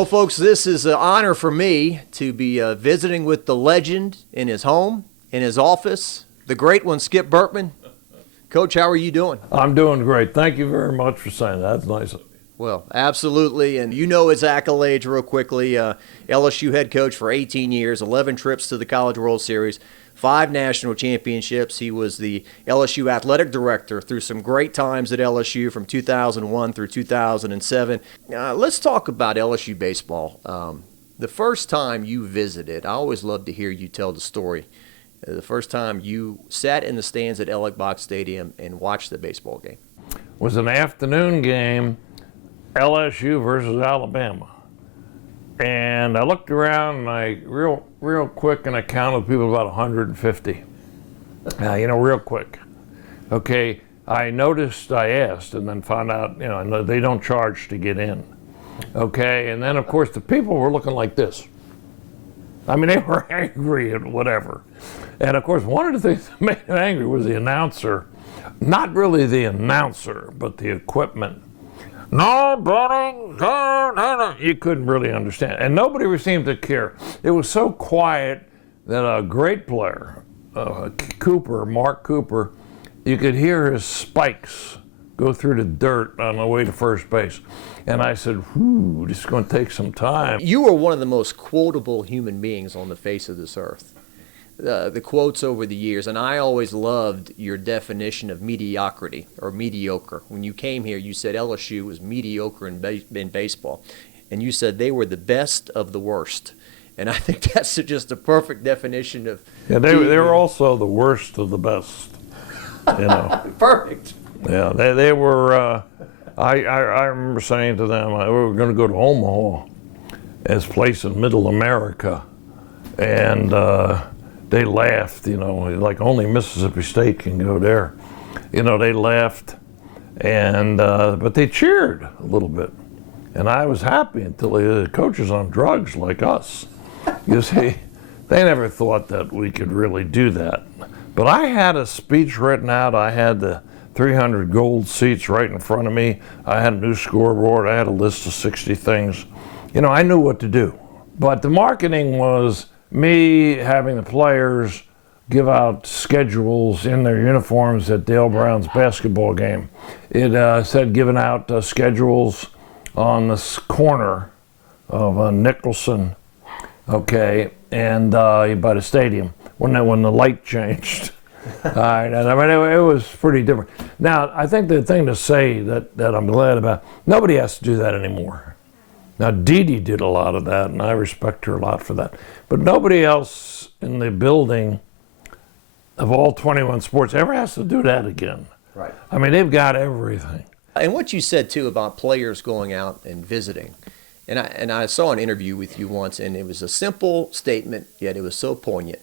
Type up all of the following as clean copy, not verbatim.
Well, folks, this is an honor for me to be visiting with the legend in his home, in his office, the great one, Skip Bertman. Coach, how are you doing? I'm doing great. Thank you very much for saying that. That's nice of you. Well, absolutely. And you know his accolades real quickly. LSU head coach for 18 years, 11 trips to the College World Series, 5 national championships. He was the LSU athletic director through some great times at LSU from 2001 through 2007. Let's talk about LSU baseball. The first time you visited, I always love to hear you tell the story. The first time you sat in the stands at Box Stadium and watched the baseball game. It was an afternoon game, LSU versus Alabama. And I looked around and I real quick and I counted people about 150. Real quick. Okay, I noticed, I asked and then found out, they don't charge to get in. Okay, and then of course the people were looking like this. I mean, they were angry and whatever. And of course, one of the things that made them angry was the announcer. Not really the announcer, but the equipment. No bunting, you couldn't really understand. And nobody seemed to care. It was so quiet that a great player, Mark Cooper, you could hear his spikes go through the dirt on the way to first base. And I said, this is going to take some time. You are one of the most quotable human beings on the face of this earth. The quotes over the years, and I always loved your definition of mediocrity or mediocre. When you came here, you said LSU was mediocre in baseball, and you said they were the best of the worst. And I think that's just a perfect definition of. Yeah, they were also the worst of the best. Perfect. Yeah, they were. I remember saying to them, we were going to go to Omaha, as place in Middle America, and. They laughed, like only Mississippi State can go there. They laughed, and but they cheered a little bit. And I was happy until the coaches on drugs like us. You see, they never thought that we could really do that. But I had a speech written out. I had the 300 gold seats right in front of me. I had a new scoreboard. I had a list of 60 things. I knew what to do. But the marketing was me having the players give out schedules in their uniforms at Dale Brown's basketball game. It said giving out schedules on this corner of Nicholson, okay, and by the stadium when the light changed. All right, and I mean it was pretty different. Now I think the thing to say that I'm glad about, nobody has to do that anymore. Now, Dee Dee did a lot of that, and I respect her a lot for that. But nobody else in the building of all 21 sports ever has to do that again. Right. I mean, they've got everything. And what you said, too, about players going out and visiting. And I saw an interview with you once, and it was a simple statement, yet it was so poignant.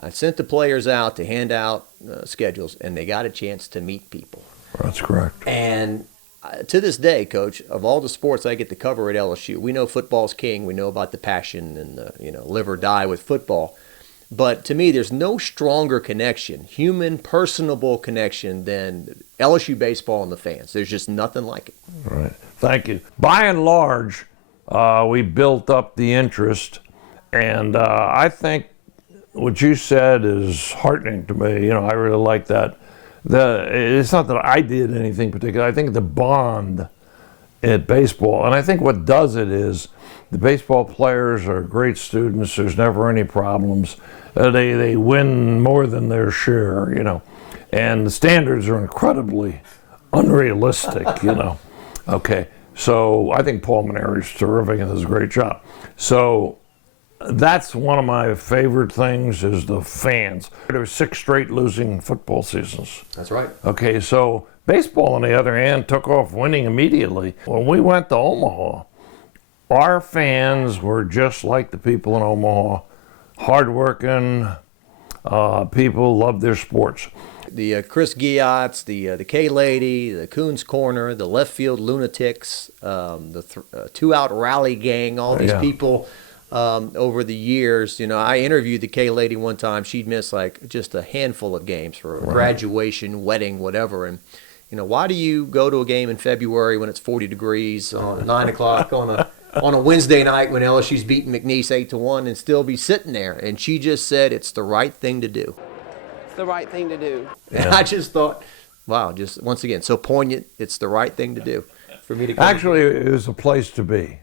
I sent the players out to hand out schedules, and they got a chance to meet people. That's correct. And to this day, Coach, of all the sports I get to cover at LSU, we know football's king. We know about the passion and the, live or die with football. But to me, there's no stronger connection, human, personable connection than LSU baseball and the fans. There's just nothing like it. Right. Thank you. By and large, we built up the interest, and I think what you said is heartening to me. I really like that. It's not that I did anything particular. I think the bond at baseball, and I think what does it is the baseball players are great students. There's never any problems. They win more than their share, and the standards are incredibly unrealistic, Okay, so I think Paul Maneri's terrific and does a great job. So that's one of my favorite things is the fans. There were 6 straight losing football seasons. That's right. Okay, so baseball, on the other hand, took off winning immediately. When we went to Omaha, our fans were just like the people in Omaha, hardworking people, loved their sports. The Chris Guillotts, the K-Lady, the Coons Corner, the left field lunatics, the 2-out rally gang, all these people over the years. I interviewed the K-Lady one time. She'd missed like just a handful of games for a graduation, wedding, whatever. And, why do you go to a game in February when it's 40 degrees on 9 o'clock on on a Wednesday night when LSU's beating McNeese 8-1 and still be sitting there. And she just said it's the right thing to do. It's the right thing to do. And I just thought, wow, just once again, so poignant. It's the right thing to do for me to come. Actually, it was a place to be.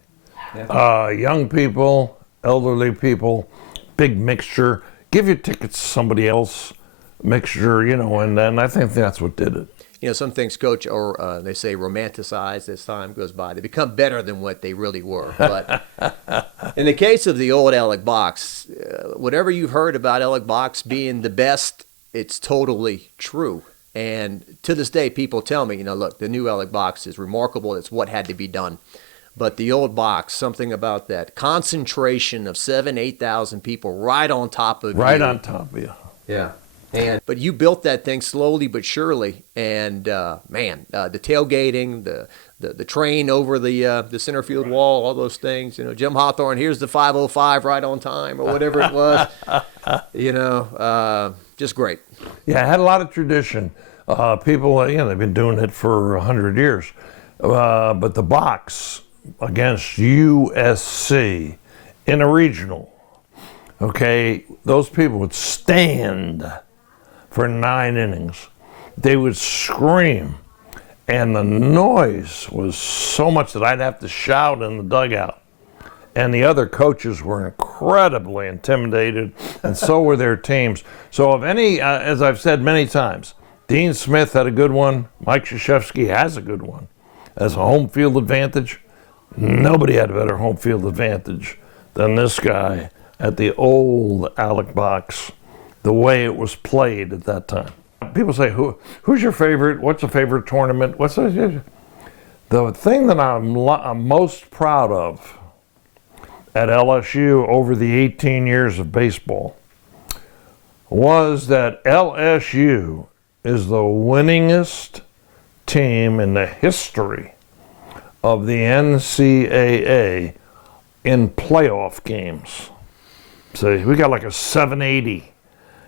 Young people, elderly people, big mixture. Give your tickets to somebody else, mixture, and then I think that's what did it. Some things, Coach, or they say romanticize as time goes by. They become better than what they really were. But in the case of the old Alec Box, whatever you've heard about Alec Box being the best, it's totally true. And to this day, people tell me, look, the new Alec Box is remarkable. It's what had to be done. But the old box, something about that concentration of 7,000, 8,000 people right on top of you. Right on top of you. Yeah. But you built that thing slowly but surely, and the tailgating, the train over the center field wall, all those things. Jim Hawthorne, here's the 5:05 right on time, or whatever it was. Just great. Yeah, it had a lot of tradition. People, they've been doing it for 100 years. But the box against USC in a regional, okay, those people would stand for 9 innings. They would scream, and the noise was so much that I'd have to shout in the dugout. And the other coaches were incredibly intimidated, and so were their teams. So if any, as I've said many times, Dean Smith had a good one, Mike Krzyzewski has a good one. As a home field advantage, nobody had a better home field advantage than this guy at the old Alec Box, the way it was played at that time. People say, who's your favorite? What's a favorite tournament? The thing that I'm most proud of at LSU over the 18 years of baseball was that LSU is the winningest team in the history of the NCAA in playoff games. So we got like a 780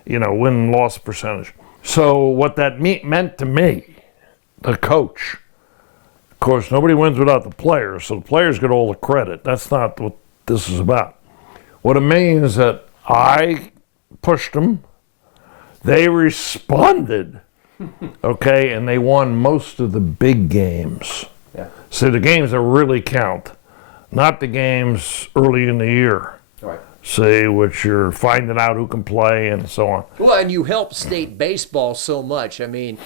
win-loss percentage. So what that meant to me, the coach, of course, nobody wins without the players, so the players get all the credit. That's not what this is about. What it means is that I pushed them, they responded, okay, and they won most of the big games. Yeah. So the games that really count, not the games early in the year. Right. See, which you're finding out who can play and so on. Well, and you help state baseball so much. I mean,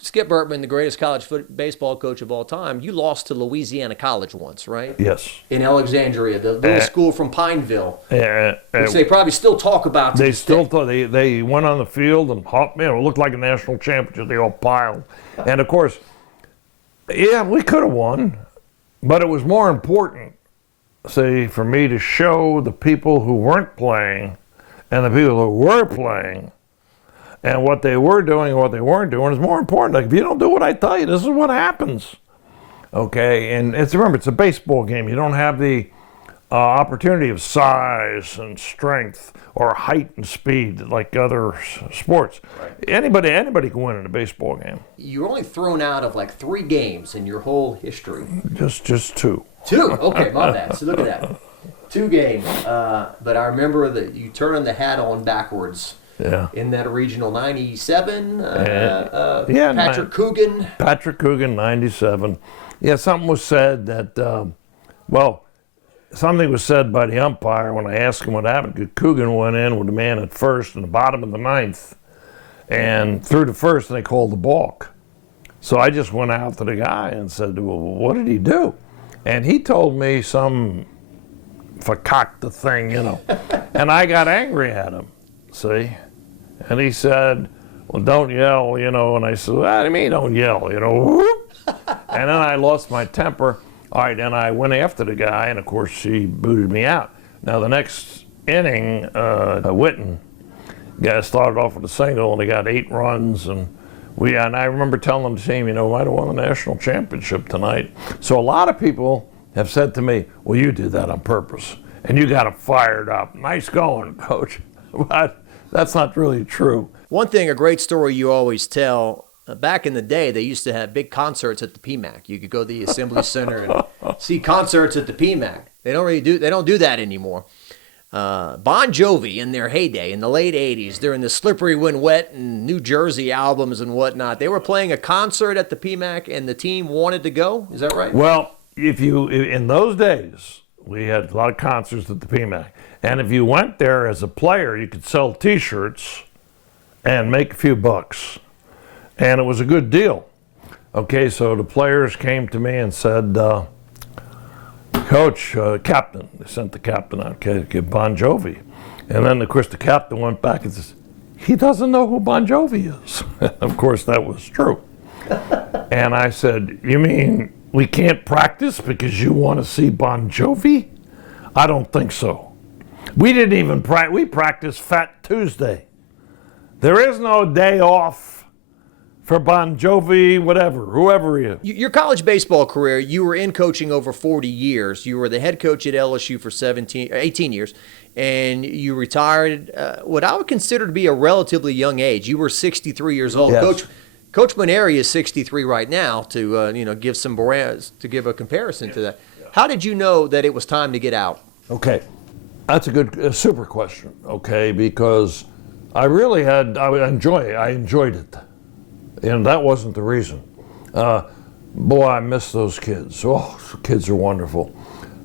Skip Bertman, the greatest college baseball coach of all time, you lost to Louisiana College once, right? Yes. In Alexandria, the little school from Pineville, which they probably still talk about. They still they went on the field and it looked like a national championship. They all piled, and of course, yeah, we could have won, but it was more important, for me to show the people who weren't playing and the people who were playing and what they were doing and what they weren't doing is more important. Like, if you don't do what I tell you, this is what happens. Okay, and remember, it's a baseball game. You don't have the opportunity of size and strength or height and speed like other sports. Right. Anybody can win in a baseball game. You're only thrown out of like 3 games in your whole history. Just 2. 2? Okay, my bad. So look at that. 2 games. But I remember that you turned the hat on backwards. Yeah. In that regional 97, Patrick Coogan. Patrick Coogan, 97. Yeah, something was said that, something was said by the umpire when I asked him what happened. Coogan went in with the man at first in the bottom of the 9th and threw to first, and they called the balk. So I just went out to the guy and said, well, what did he do? And he told me some fakakta thing, and I got angry at him, see? And he said, well, don't yell, and I said, what do you mean don't yell, whoop. And then I lost my temper. All right, and I went after the guy, and of course he booted me out. Now the next inning, Witten, guy started off with a single, and they got 8 runs, and I remember telling the team, might have won the national championship tonight. So a lot of people have said to me, well, you did that on purpose, and you got them fired up. Nice going, coach. But that's not really true. One thing, a great story you always tell, back in the day, they used to have big concerts at the PMAC. You could go to the Assembly Center, and see concerts at the PMAC. They don't do that anymore. Bon Jovi in their heyday in the late 80s during the Slippery When Wet and New Jersey albums and whatnot, they were playing a concert at the PMAC and the team wanted to go. Is that right? Well, in those days, we had a lot of concerts at the PMAC. And if you went there as a player, you could sell T-shirts and make a few bucks. And it was a good deal. Okay, so the players came to me and said, Coach, captain, they sent the captain out, okay, Bon Jovi. And then, of course, the captain went back and says, he doesn't know who Bon Jovi is. Of course, that was true. And I said, you mean we can't practice because you want to see Bon Jovi? I don't think so. We didn't even practice. We practiced Fat Tuesday. There is no day off for Bon Jovi, whatever, whoever he is. Your college baseball career, you were in coaching over 40 years. You were the head coach at LSU for 18 years, and you retired what I would consider to be a relatively young age. You were 63 years old. Yes. Coach Maneri is 63 right now. To give a comparison to that. How did you know that it was time to get out? Okay, that's a super question. Okay, because I enjoyed it. And that wasn't the reason. Boy, I miss those kids. Oh, kids are wonderful.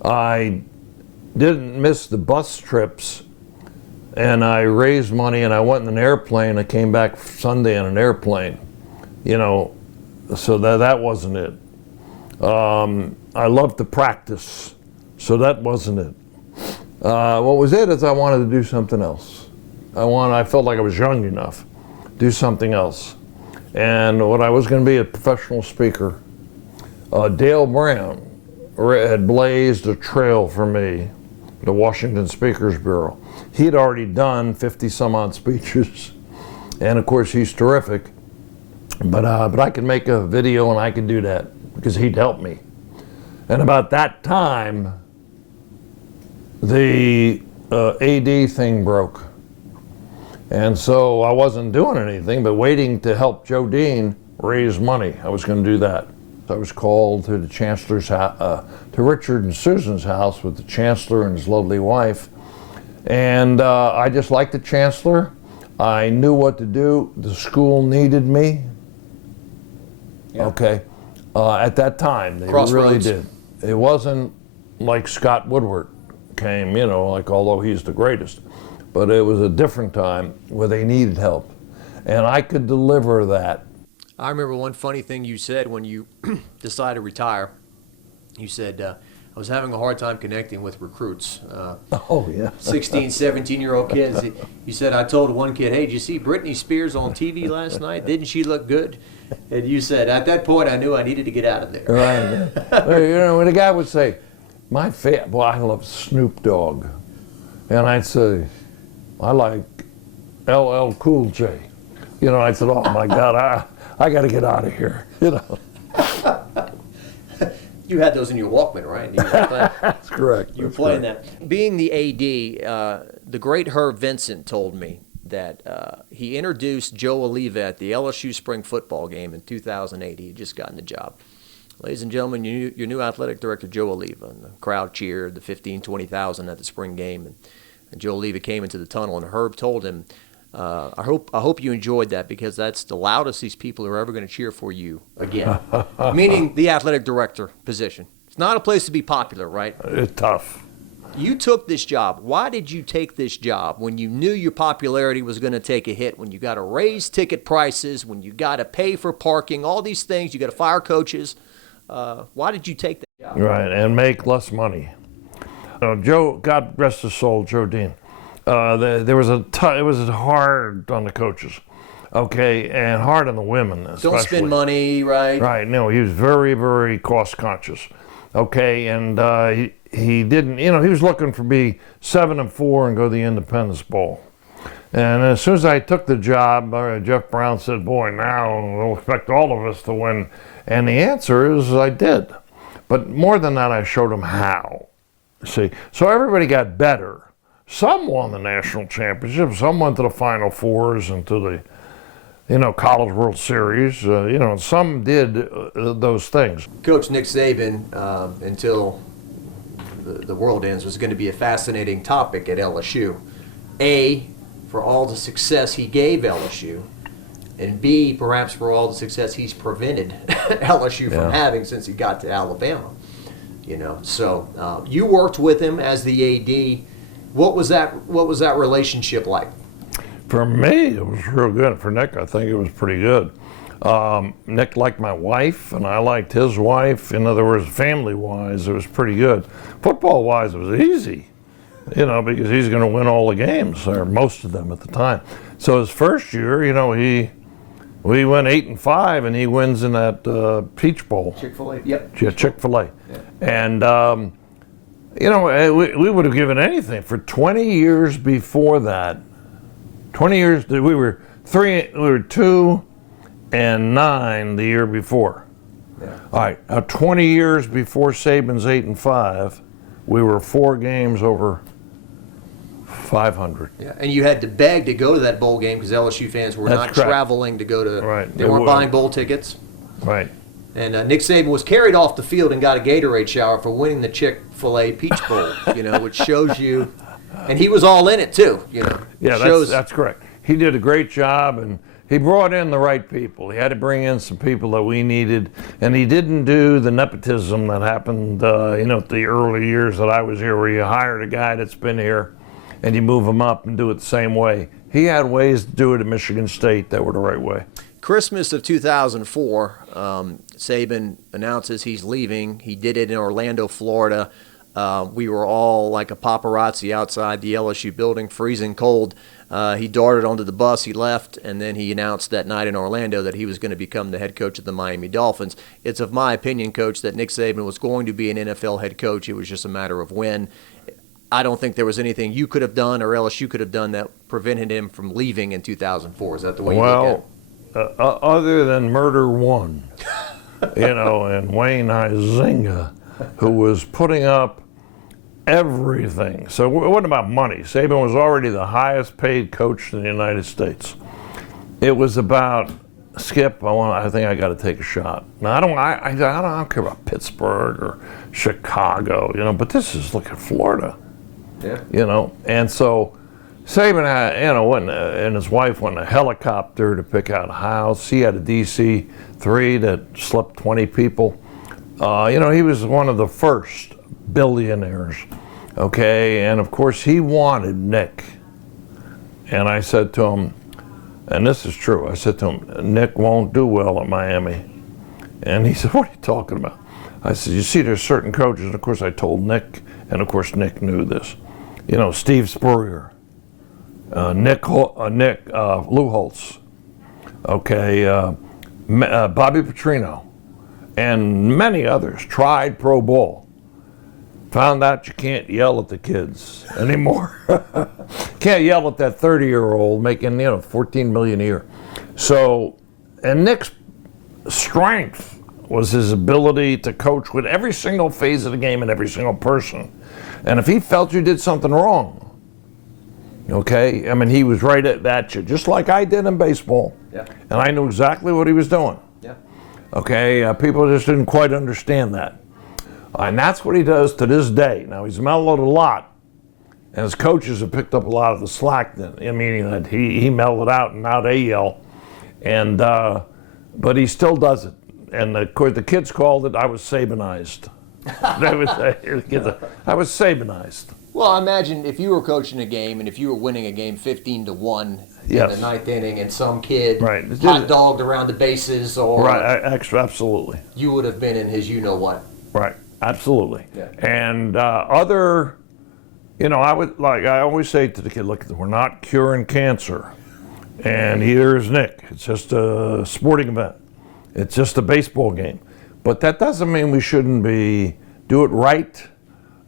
I didn't miss the bus trips, and I raised money, and I went in an airplane. I came back Sunday in an airplane, so that wasn't it. I loved to practice, so that wasn't it. What was it is I wanted to do something else. I felt like I was young enough to do something else. And what I was going to be a professional speaker, Dale Brown had blazed a trail for me, the Washington Speakers Bureau. He'd already done 50 some odd speeches, and of course he's terrific. But I could make a video and I could do that because he'd help me. And about that time, the AD thing broke. And so I wasn't doing anything but waiting to help Joe Dean raise money. I was going to do that. I was called to the chancellor's house, to Richard and Susan's house with the chancellor and his lovely wife. And I just liked the chancellor. I knew what to do. The school needed me. Yeah. Okay. At that time, they really did. It wasn't like Scott Woodward came, although he's the greatest. But it was a different time where they needed help. And I could deliver that. I remember one funny thing you said when you decided to retire. You said, I was having a hard time connecting with recruits. 16, 17-year-old kids. You said, I told one kid, hey, did you see Britney Spears on TV last night? Didn't she look good? And you said, at that point, I knew I needed to get out of there. Right. When a guy would say, I love Snoop Dogg. And I'd say, I like LL Cool J. I said, oh my God, I got to get out of here. You had those in your Walkman, right? That's correct. You were playing that. Being the AD, the great Herb Vincent told me that he introduced Joe Oliva at the LSU spring football game in 2008. He had just gotten the job. Ladies and gentlemen, your new athletic director, Joe Oliva. And the crowd cheered, the 15,000, 20,000 at the spring game. And Joe Oliva came into the tunnel, and Herb told him, I hope you enjoyed that because that's the loudest these people are ever going to cheer for you again. Meaning the athletic director position. It's not a place to be popular, right? It's tough. You took this job. Why did you take this job when you knew your popularity was going to take a hit, when you got to raise ticket prices, when you got to pay for parking, all these things, you got to fire coaches? Why did you take that job? Right, and make less money. Joe, God rest his soul, Joe Dean. It was hard on the coaches, okay, and hard on the women especially. Don't spend money, right? Right. No, he was very, very cost conscious, okay, and he didn't. He was looking for me 7-4 and go to the Independence Bowl. And as soon as I took the job, Jeff Brown said, "Boy, now we'll expect all of us to win." And the answer is, I did. But more than that, I showed them how. See, so everybody got better. Some won the national championship. Some went to the Final Fours and to College World Series. Some did those things. Coach Nick Saban, until the world ends, was going to be a fascinating topic at LSU. A, for all the success he gave LSU, and B, perhaps for all the success he's prevented LSU from having since he got to Alabama. So you worked with him as the AD. What was that relationship like? For me, it was real good. For Nick, I think it was pretty good. Nick liked my wife, and I liked his wife. In other words, family-wise, it was pretty good. Football-wise, it was easy, because he's going to win all the games, or most of them at the time. So his first year, we went 8-5, and he wins in that Peach Bowl. Chick-fil-A, yep. Yeah, Chick-fil-A. Yeah. And, we would have given anything. For 20 years before that, 20 years, we were 2-9 the year before. Yeah. All right, now 20 years before Saban's 8-5, we were 4 games over 500. Yeah, and you had to beg to go to that bowl game because LSU fans were not traveling to go to. Right. They weren't buying bowl tickets. Right. And Nick Saban was carried off the field and got a Gatorade shower for winning the Chick-fil-A Peach Bowl. Which shows you. And he was all in it too. Yeah, that's correct. He did a great job, and he brought in the right people. He had to bring in some people that we needed, and he didn't do the nepotism that happened, at the early years that I was here, where you hired a guy that's been here, and you move him up and do it the same way. He had ways to do it at Michigan State that were the right way. Christmas of 2004, Saban announces he's leaving. He did it in Orlando, Florida. We were all like a paparazzi outside the LSU building, freezing cold. He darted onto the bus, he left, and then he announced that night in Orlando that he was going to become the head coach of the Miami Dolphins. It's of my opinion, Coach, that Nick Saban was going to be an NFL head coach. It was just a matter of when. I don't think there was anything you could have done or LSU could have done that prevented him from leaving in 2004. Is that the way you look at it? Other than Murder One, and Wayne Huizenga, who was putting up everything. So it wasn't about money. Saban was already the highest paid coach in the United States. It was about, Skip, I think I got to take a shot. Now, I don't care about Pittsburgh or Chicago, but this is, look at Florida. Yeah. And so Saban had, went, and his wife went in a helicopter to pick out a house. He had a DC-3 that slept 20 people. He was one of the first billionaires, okay? And of course, he wanted Nick. And I said to him, and this is true, I said to him, Nick won't do well at Miami. And he said, what are you talking about? I said, you see, there's certain coaches, and of course I told Nick, and of course Nick knew this. Steve Spurrier, Lou Holtz, okay, Bobby Petrino, and many others tried pro ball. Found out you can't yell at the kids anymore. Can't yell at that 30-year-old making, $14 million a year. So, and Nick's strength was his ability to coach with every single phase of the game and every single person. And if he felt you did something wrong, okay, he was right at you, just like I did in baseball. Yeah. And I knew exactly what he was doing. Yeah. Okay, people just didn't quite understand that. And that's what he does to this day. Now, he's mellowed a lot, and his coaches have picked up a lot of the slack, meaning that he mellowed out, and now they yell. And but he still does it. And of course, the kids called it, I was Sabanized. They would say, I was Sabanized. Well, I imagine if you were coaching a game and if you were winning a game 15-1 in the ninth inning and some kid hot dogged around the bases or absolutely, you would have been in his you-know-what. Right. Absolutely. Yeah. And I always say to the kid, look, we're not curing cancer. And here's Nick. It's just a sporting event. It's just a baseball game. But that doesn't mean we shouldn't do it right,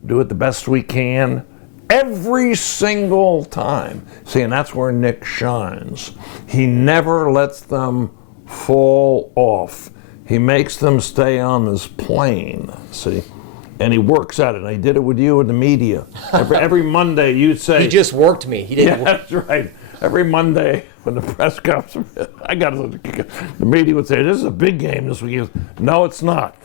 do it the best we can, every single time. See, and that's where Nick shines. He never lets them fall off. He makes them stay on this plane, see? And he works at it. And I did it with you in the media. Every Monday you'd say... He just worked me. He didn't work. That's right. every Monday when the press conference, the media would say, "This is a big game this week." He goes, "No, it's not.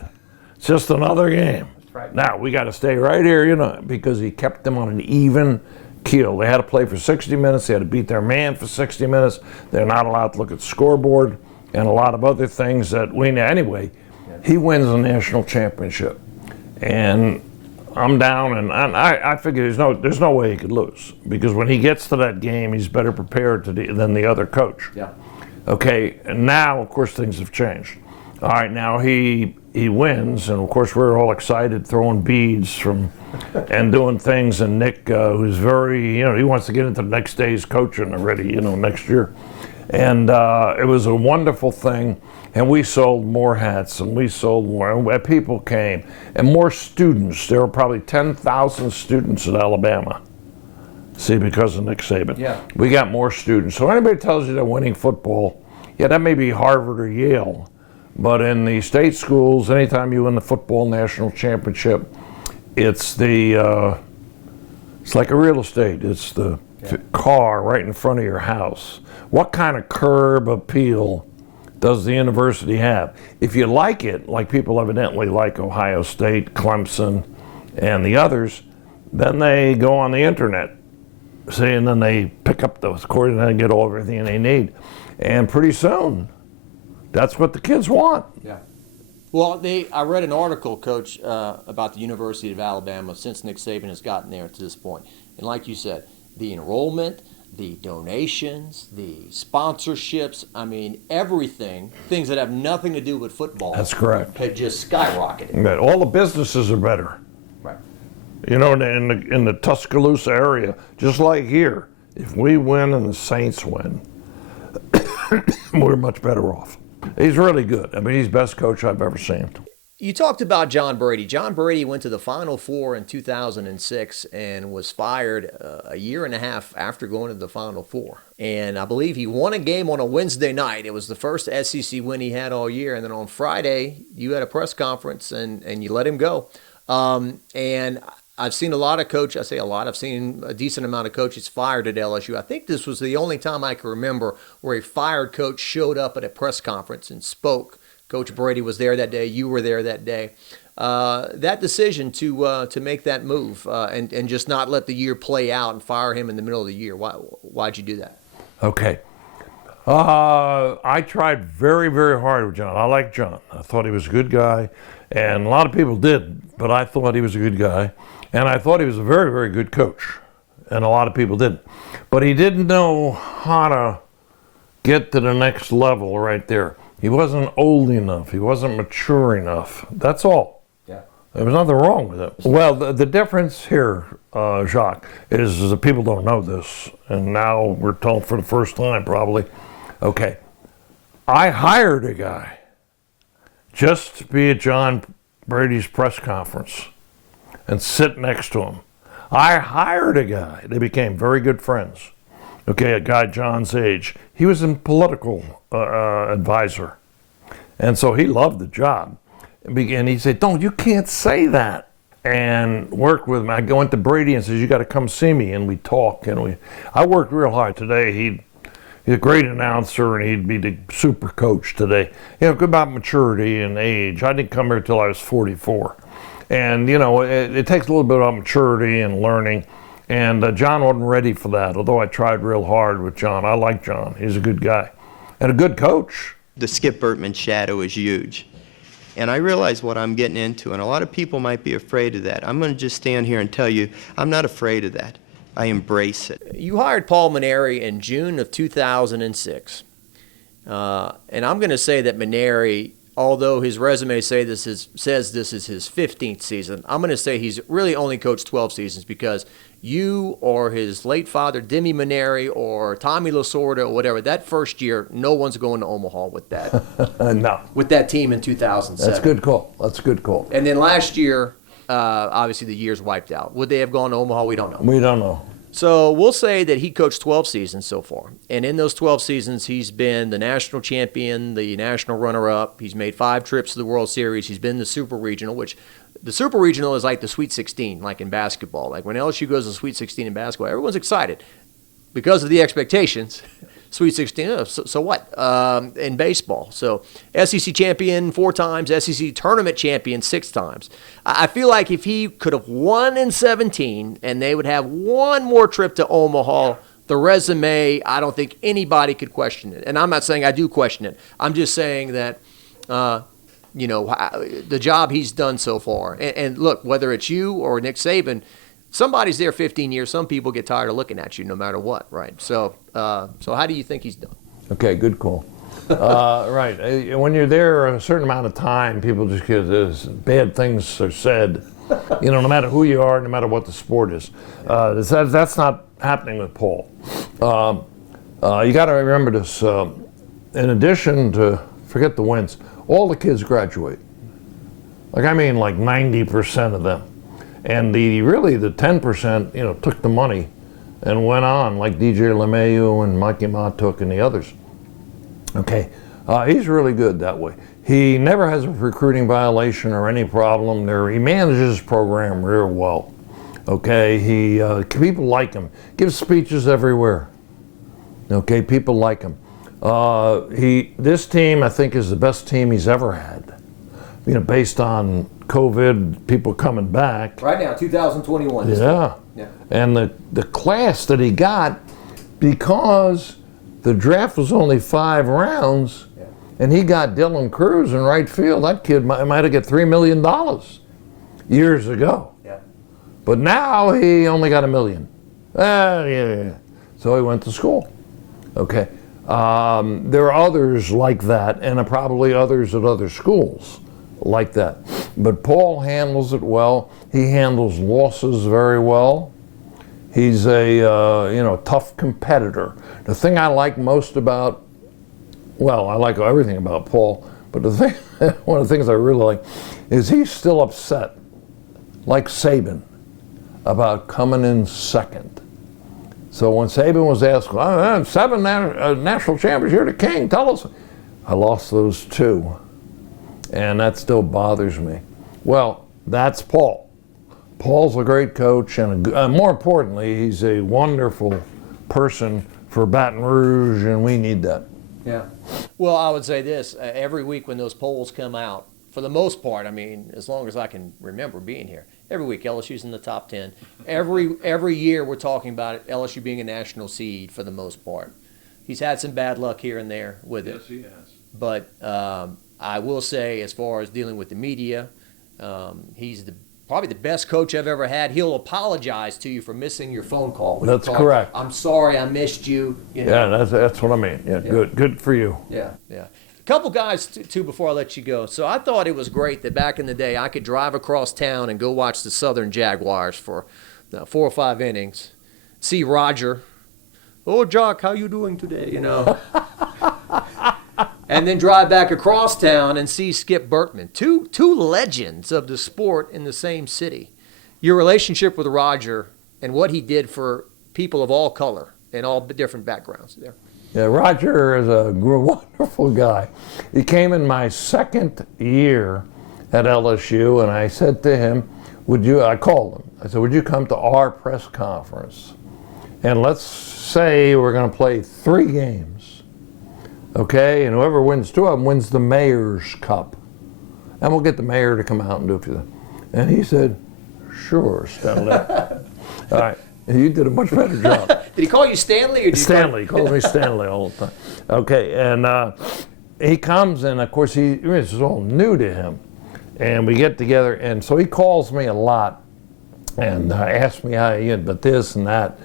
It's just another game." Right. Now we got to stay right here, because he kept them on an even keel. They had to play for 60 minutes. They had to beat their man for 60 minutes. They're not allowed to look at the scoreboard and a lot of other things that we know. Anyway, he wins the national championship, and I'm down, and I figure there's no way he could lose, because when he gets to that game, he's better prepared than the other coach. Yeah. Okay, and now, of course, things have changed. All right, now he wins, and of course we're all excited, throwing beads and doing things, and Nick, who's very, he wants to get into the next day's coaching already, next year. And it was a wonderful thing, and we sold more hats, and we sold more, and people came, and more students. There were probably 10,000 students at Alabama. See, because of Nick Saban. Yeah. We got more students. So anybody tells you they're winning football, yeah, that may be Harvard or Yale, but in the state schools, anytime you win the football national championship, it's like a real estate. It's the car right in front of your house. What kind of curb appeal does the university have? If you like it, like people evidently like Ohio State, Clemson, and the others, then they go on the internet, see, and then they pick up those courses and get all everything they need. And pretty soon, that's what the kids want. Yeah. Well, I read an article, Coach, about the University of Alabama since Nick Saban has gotten there to this point. And like you said, the enrollment, the donations, the sponsorships, everything, things that have nothing to do with football. That's correct. Had just skyrocketed. But all the businesses are better. Right. In the Tuscaloosa area, just like here, if we win and the Saints win, we're much better off. He's really good. He's the best coach I've ever seen. You talked about John Brady. John Brady went to the Final Four in 2006 and was fired a year and a half after going to the Final Four. And I believe he won a game on a Wednesday night. It was the first SEC win he had all year. And then on Friday, you had a press conference and you let him go. And I've seen a lot of coaches, I say a lot, I've seen a decent amount of coaches fired at LSU. I think this was the only time I can remember where a fired coach showed up at a press conference and spoke. Coach Brady was there that day. You were there that day. That decision to make that move and just not let the year play out and fire him in the middle of the year, why'd you do that? Okay. I tried very, very hard with John. I like John. I thought he was a good guy, and a lot of people did, but I thought he was a good guy. And I thought he was a very, very good coach, and a lot of people didn't. But he didn't know how to get to the next level right there. He wasn't old enough. He wasn't mature enough. That's all. Yeah. There was nothing wrong with it. Well, the difference here, Jacques, is that people don't know this, and now we're told for the first time probably. Okay, I hired a guy just to be at John Brady's press conference and sit next to him. I hired a guy. They became very good friends. Okay, a guy John's age. He was a political advisor. And so he loved the job. And he said, "Don't, you can't say that." And worked with him. I go into Brady and says, "You got to come see me." And we talk. And I worked real hard today. He's a great announcer, and he'd be the super coach today. Good about maturity and age. I didn't come here till I was 44. And, it takes a little bit of maturity and learning. And John wasn't ready for that, although I tried real hard with John. I like John. He's a good guy and a good coach. The Skip Bertman shadow is huge. And I realize what I'm getting into, and a lot of people might be afraid of that. I'm going to just stand here and tell you, I'm not afraid of that. I embrace it. You hired Paul Mainieri in June of 2006. And I'm going to say that Mainieri, although his resume says this is his 15th season, I'm going to say he's really only coached 12 seasons, because you or his late father, Demi Mainieri, or Tommy Lasorda, or whatever, that first year, no one's going to Omaha with that. No. With that team in 2007. That's a good call. That's a good call. And then last year, obviously the year's wiped out. Would they have gone to Omaha? We don't know. We don't know. So we'll say that he coached 12 seasons so far. And in those 12 seasons, he's been the national champion, the national runner-up. He's made 5 trips to the World Series. He's been the Super Regional, which the Super Regional is like the Sweet 16, like in basketball. Like when LSU goes to the Sweet 16 in basketball, everyone's excited. because of the expectations, Sweet 16, so what? In baseball. So SEC champion 4 times, SEC tournament champion 6 times. I feel like if he could have won in 17 and they would have one more trip to Omaha, the resume, I don't think anybody could question it. And I'm not saying I do question it. I'm just saying that, the job he's done so far. And look, whether it's you or Nick Saban, somebody's there 15 years. Some people get tired of looking at you no matter what, right? So how do you think he's done? Okay, good call. Right. When you're there a certain amount of time, people just get this, bad things are said, no matter who you are, no matter what the sport is. That's not happening with Paul. You got to remember this. In addition to, forget the wins, all the kids graduate. Like 90% of them. And the 10%, took the money and went on, like DJ LeMahieu and Mikey Matuk and the others. Okay, he's really good that way. He never has a recruiting violation or any problem there. He manages his program real well. Okay, people like him. Gives speeches everywhere. Okay, people like him. This team, I think, is the best team he's ever had. Based on COVID, people coming back. Right now, 2021. Yeah. And the class that he got, because the draft was only 5 rounds, and he got Dylan Cruz in right field. That kid might have got $3 million years ago. Yeah. But now he only got $1 million. So he went to school. Okay. There are others like that, and probably others at other schools like that. But Paul handles it well. He handles losses very well. He's a tough competitor. The thing I like most about, I like everything about Paul, but one of the things I really like is he's still upset, like Saban, about coming in second. So when Saban was asked, 7 national champions, you're the king, tell us. I lost those 2. And that still bothers me. Well, that's Paul. Paul's a great coach, and more importantly, he's a wonderful person for Baton Rouge, and we need that. Yeah. Well, I would say this, every week when those polls come out, for the most part, as long as I can remember being here, every week LSU's in the top 10. Every year we're talking about it, LSU being a national seed for the most part. He's had some bad luck here and there with it. Yes, he has. But I will say, as far as dealing with the media, he's probably the best coach I've ever had. He'll apologize to you for missing your phone call. That's correct. I'm sorry I missed you. Yeah, that's what I mean. Yeah. Good for you. Yeah. A couple guys, too, before I let you go. So I thought it was great that back in the day I could drive across town and go watch the Southern Jaguars for 4 or 5 innings, see Roger. Oh, Jacques, how you doing today? And then drive back across town and see Skip Bertman. Two legends of the sport in the same city. Your relationship with Roger and what he did for people of all color and all different backgrounds there. Yeah, Roger is a wonderful guy. He came in my 2nd year at LSU, and I said to him, I called him. I said, would you come to our press conference? And let's say we're going to play 3 games. Okay, and whoever wins 2 of them wins the Mayor's Cup. And we'll get the mayor to come out and do a few things. And he said, sure, Stanley. All right, you did a much better job. Did he call you Stanley? Or Stanley, he calls me Stanley all the time. Okay, and he comes, and of course, this is all new to him. And we get together, and so he calls me a lot and asks me how he did, but this and that.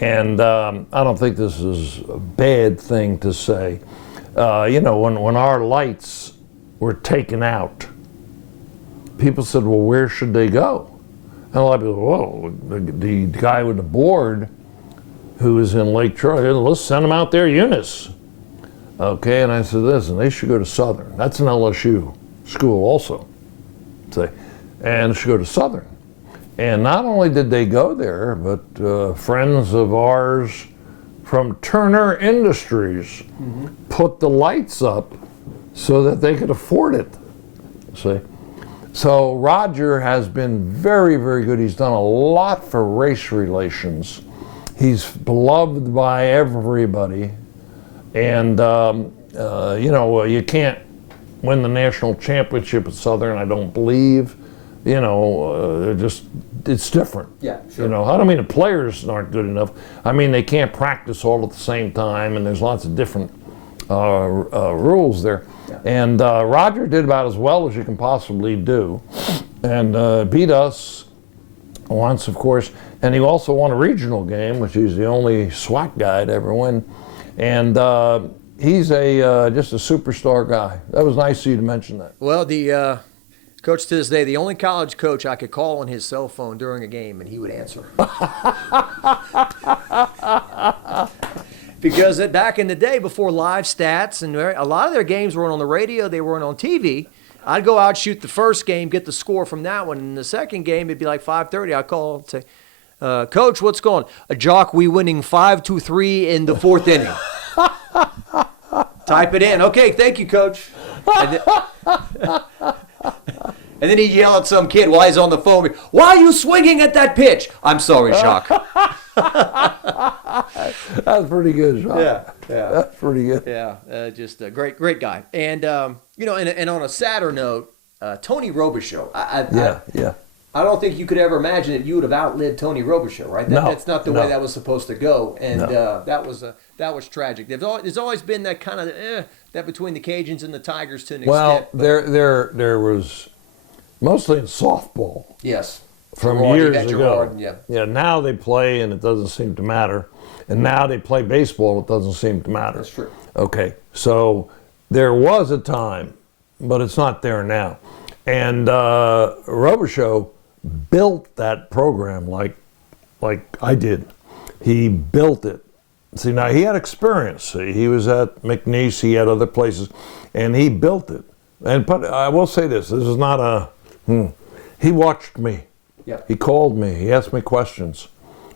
And I don't think this is a bad thing to say. When our lights were taken out, people said, well, where should they go? And a lot of people, well, the guy with the board who is in Lake Charles, let's send them out there, Eunice. Okay, and I said, listen, they should go to Southern. That's an LSU school also. And they should go to Southern. And not only did they go there, but friends of ours from Turner Industries put the lights up so that they could afford it. So Roger has been very, very good. He's done a lot for race relations. He's beloved by everybody. And, you can't win the national championship at Southern, I don't believe. It's different. Yeah, sure. I don't mean the players aren't good enough. I mean, they can't practice all at the same time, and there's lots of different rules there. Yeah. And Roger did about as well as you can possibly do, and beat us once, of course. And he also won a regional game, which he's the only SWAT guy to ever win. And he's just a superstar guy. That was nice of you to mention that. Well, the coach to this day, the only college coach I could call on his cell phone during a game, and he would answer. Because back in the day, before live stats, and a lot of their games weren't on the radio, they weren't on TV. I'd go out, shoot the first game, get the score from that one. And the second game, it'd be like 5:30. I'd call and say, Coach, what's going on? Jacques, we winning 5-3 in the fourth inning. Type it in. Okay, thank you, Coach. And then he'd yell at some kid while he's on the phone. Why are you swinging at that pitch? I'm sorry, Jacques. That's pretty good, Jacques. Yeah. That's pretty good. Yeah, just a great guy. And, and on a sadder note, Tony Robichaux. I don't think you could ever imagine that you would have outlived Tony Robichaux, right? That's not the way that was supposed to go, and that was tragic. There's always been that kind of that between the Cajuns and the Tigers to an extent. Well, there was mostly in softball. Yes. From Gerard, years ago. Gerard, yeah. Now they play and it doesn't seem to matter, and now they play baseball. It doesn't seem to matter. That's true. Okay, so there was a time, but it's not there now, and Robichaux built that program like I did. He built it. See, now he had experience. See, he was at McNeese, he had other places, and he built it. But I will say this is not he watched me. Yeah. He called me, he asked me questions,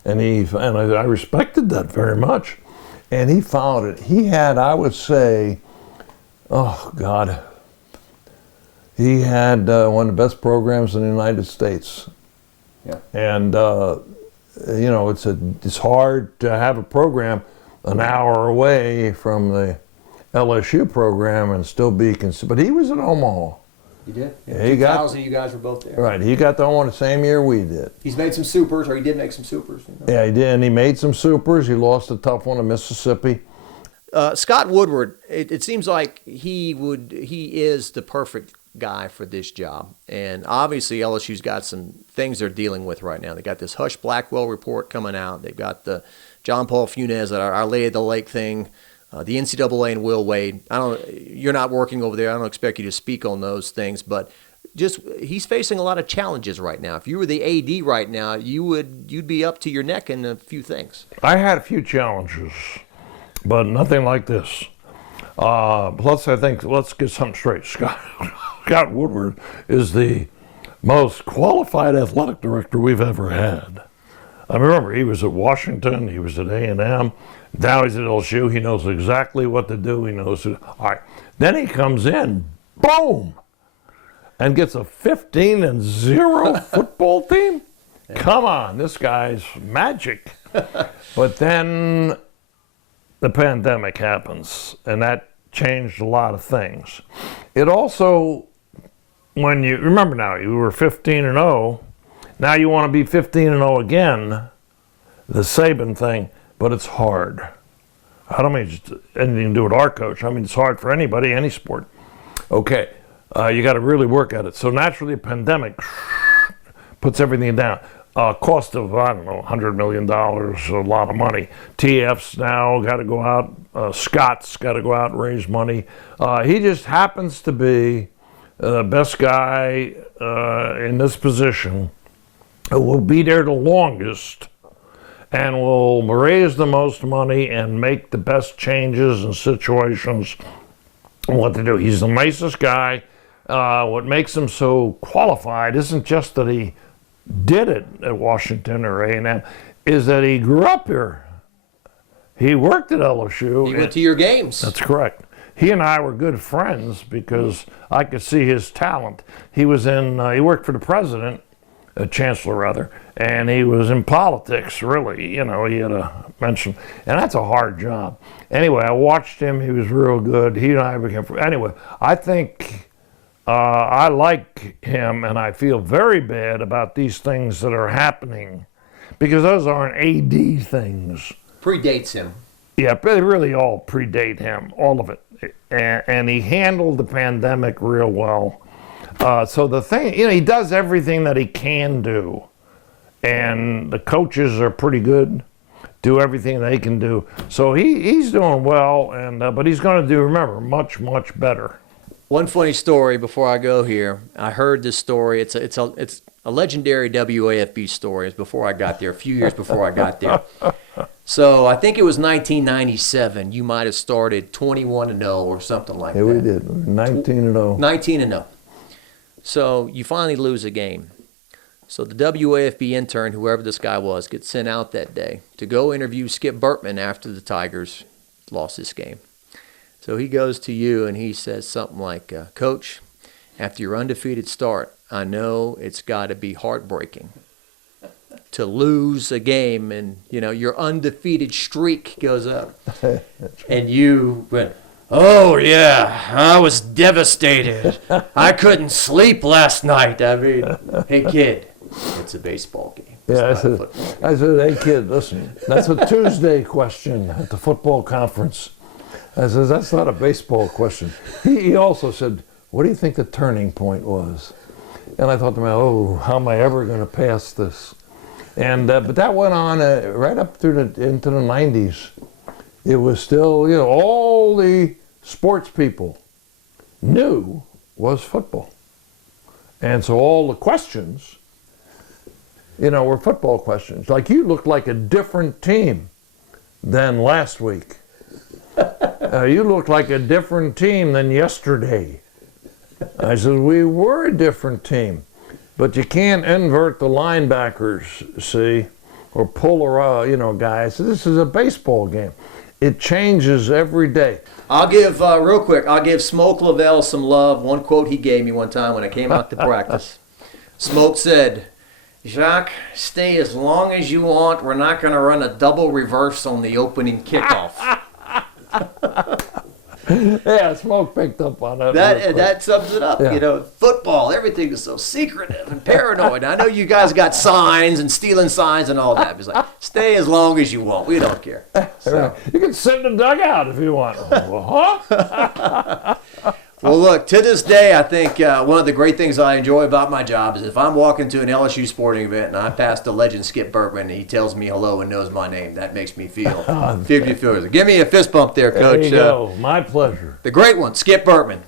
and I respected that very much. And he found it. He had, I would say, oh God, he had one of the best programs in the United States. Yeah. And it's hard to have a program an hour away from the LSU program and still be but he was in Omaha. You did? Yeah, 2000, you guys were both there. Right, he got to Omaha the same year we did. He's made some supers, or he did make some supers. Yeah, he did, and he made some supers. He lost a tough one to Mississippi. Scott Woodward, it seems like he is the perfect guy for this job. And obviously LSU's got some things they're dealing with right now. They got this Hush Blackwell report coming out. They've got the John Paul Funes, Our Lady of the Lake thing, the NCAA and Will Wade. You're not working over there. I don't expect you to speak on those things, but just he's facing a lot of challenges right now. If you were the AD right now, you'd be up to your neck in a few things. I had a few challenges, but nothing like this. Plus, I think, let's get something straight. Scott Woodward is the most qualified athletic director we've ever had. I remember he was at Washington, he was at A&M, now he's at LSU. He knows exactly what to do. He knows it. All right. Then he comes in, boom, and gets a 15-0 football team. Yeah. Come on, this guy's magic. But then the pandemic happens, and that changed a lot of things. It also, when you remember now, you were 15-0. Now you want to be 15-0 again, the Saban thing, but it's hard. I don't mean just anything to do with our coach. I mean, it's hard for anybody, any sport. Okay, you got to really work at it. So naturally, a pandemic puts everything down. Cost of, I don't know, $100 million, a lot of money. TF's now got to go out. Scott's got to go out and raise money. He just happens to be the best guy in this position who will be there the longest and will raise the most money and make the best changes and situations and what to do. He's the nicest guy. What makes him so qualified isn't just that he did it at Washington or A&M, is that he grew up here. He worked at LSU. He went to your games. That's correct. He and I were good friends because I could see his talent. He was he worked for the president chancellor rather, and he was in politics, really. He had a mention, and that's a hard job. Anyway, I watched him. He was real good. He and I became friends. Anyway, I think I like him, and I feel very bad about these things that are happening, because those aren't AD things. Predates him. Yeah, they really all predate him, all of it. And he handled the pandemic real well. So the thing, he does everything that he can do. And the coaches are pretty good, do everything they can do. So he's doing well, but he's going to do, remember, much, much better. One funny story before I go here. I heard this story. It's a legendary WAFB story. It's before I got there, a few years before I got there. So I think it was 1997. You might have started 21-0 or something like that. Yeah, we did. 19-0. 19-0. So you finally lose a game. So the WAFB intern, whoever this guy was, gets sent out that day to go interview Skip Bertman after the Tigers lost this game. So he goes to you and he says something like, Coach, after your undefeated start, I know it's got to be heartbreaking to lose a game, and your undefeated streak goes up. And you went, oh yeah, I was devastated. I couldn't sleep last night. I mean, hey kid, it's a baseball game. Yeah, I said, hey kid, listen, that's a Tuesday question at the football conference. I said, that's not a baseball question. He also said, what do you think the turning point was? And I thought to myself, how am I ever going to pass this? And but that went on right up through into the 90s. It was still, all the sports people knew was football. And so all the questions, were football questions. Like, you looked like a different team than last week. You looked like a different team than yesterday. I said, we were a different team. But you can't invert the linebackers, see, or pull around, guys. This is a baseball game. It changes every day. I'll give, real quick, I'll give Smoke Lavelle some love. One quote he gave me one time when I came out to practice. Smoke said, Jacques, stay as long as you want. We're not going to run a double reverse on the opening kickoff. Yeah, Smoke picked up on that. That sums it up. Yeah. Football, everything is so secretive and paranoid. I know you guys got signs and stealing signs and all that. It's like, stay as long as you want. We don't care. So. You can sit in the dugout if you want. Well, huh? Well, look, to this day, I think one of the great things I enjoy about my job is if I'm walking to an LSU sporting event and I pass the legend Skip Bertman and he tells me hello and knows my name, that makes me feel good. Give me a fist bump there, Coach. There you go. My pleasure. The great one, Skip Bertman.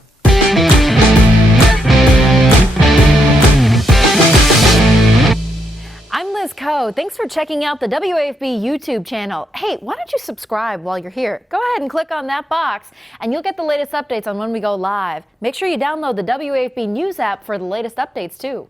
I'm Liz Coe. Thanks for checking out the WAFB YouTube channel. Hey, why don't you subscribe while you're here? Go ahead and click on that box, and you'll get the latest updates on when we go live. Make sure you download the WAFB News app for the latest updates, too.